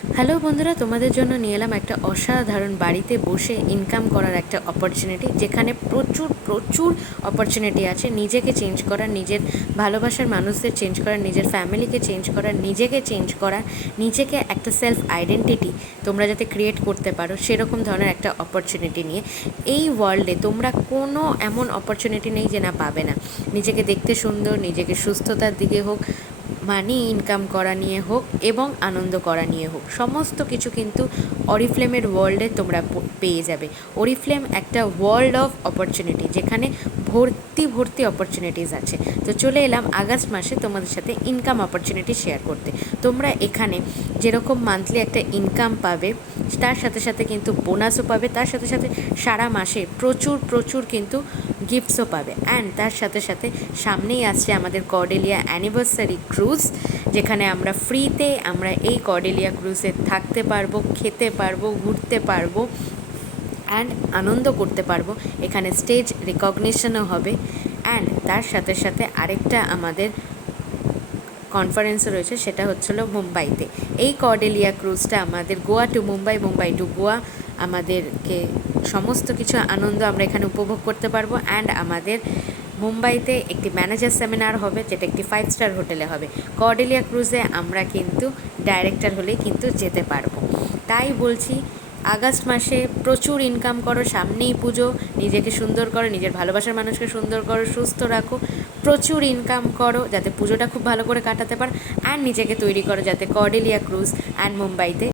Hello বন্ধুরা, তোমাদের জন্য নিয়ে এলাম একটা অসাধারণ বাড়িতে বসে ইনকাম করার একটা অপরচুনিটি, যেখানে প্রচুর প্রচুর অপরচুনিটি আছে নিজেকে চেঞ্জ করার, নিজের ভালোবাসার মানুষদের চেঞ্জ করার, নিজের ফ্যামিলিকে চেঞ্জ করার, নিজেকে চেঞ্জ করার, নিজেকে একটা সেলফ আইডেন্টিটি তোমরা যাতে ক্রিয়েট করতে পারো সেরকম ধরনের একটা অপরচুনিটি নিয়ে এই ওয়ার্ল্ডে তোমরা কোনো এমন অপরচুনিটি নেই যে না পাবে না। নিজেকে দেখতে সুন্দর, নিজেকে সুস্থতার দিকে হোক, মানি ইনকাম করা নিয়ে হোক এবং আনন্দ করা নিয়ে হোক, সমস্ত কিছু কিন্তু অরিফ্লেমের ওয়ার্ল্ডে তোমরা পেয়ে যাবে। অরিফ্লেম একটা ওয়ার্ল্ড অফ অপরচুনিটি, যেখানে ভর্তি ভর্তি অপরচুনিটিস আছে। তো চলে এলাম আগস্ট মাসে তোমাদের সাথে ইনকাম অপরচুনিটি শেয়ার করতে। তোমরা এখানে যেরকম মান্থলি একটা ইনকাম পাবে, তার সাথে সাথে কিন্তু বোনাসও পাবে, তার সাথে সাথে সারা মাসে প্রচুর প্রচুর কিন্তু গিফটসও পাবে। অ্যান্ড তার সাথে সাথে সামনেই আসছে আমাদের কর্ডেলিয়া অ্যানিভার্সারি ক্রুজ, যেখানে আমরা ফ্রিতে আমরা এই কর্ডেলিয়া ক্রুজে থাকতে পারবো, খেতে পারবো, ঘুরতে পারবো অ্যান্ড আনন্দ করতে পারবো। এখানে স্টেজ রিকগনিশনও হবে। অ্যান্ড তার সাথে সাথে আরেকটা আমাদের কনফারেন্সও রয়েছে, সেটা হচ্ছিলো মুম্বাইতে। এই কর্ডেলিয়া ক্রুজটা আমাদের গোয়া টু মুম্বাই, মুম্বাই টু গোয়া, আমাদেরকে সমস্ত কিছু আনন্দ আমরা এখানে উপভোগ করতে পারবো। অ্যান্ড আমাদের মুম্বাইতে একটি ম্যানেজার সেমিনার হবে, যেটা একটি 5 স্টার হোটেলে হবে। কর্ডেলিয়া ক্রুজে আমরা কিন্তু ডাইরেক্টর হলেই কিন্তু যেতে পারবো। তাই বলছি, আগস্ট মাসে প্রচুর ইনকাম করো, সামনেই পুজো, নিজেকে সুন্দর করো, নিজের ভালোবাসার মানুষকে সুন্দর করো, সুস্থ রাখো, প্রচুর ইনকাম করো যাতে পুজোটা খুব ভালো করে কাটাতে পারো, অ্যান্ড নিজেকে তৈরি করো যাতে কর্ডেলিয়া ক্রুজ অ্যান্ড মুম্বাইতে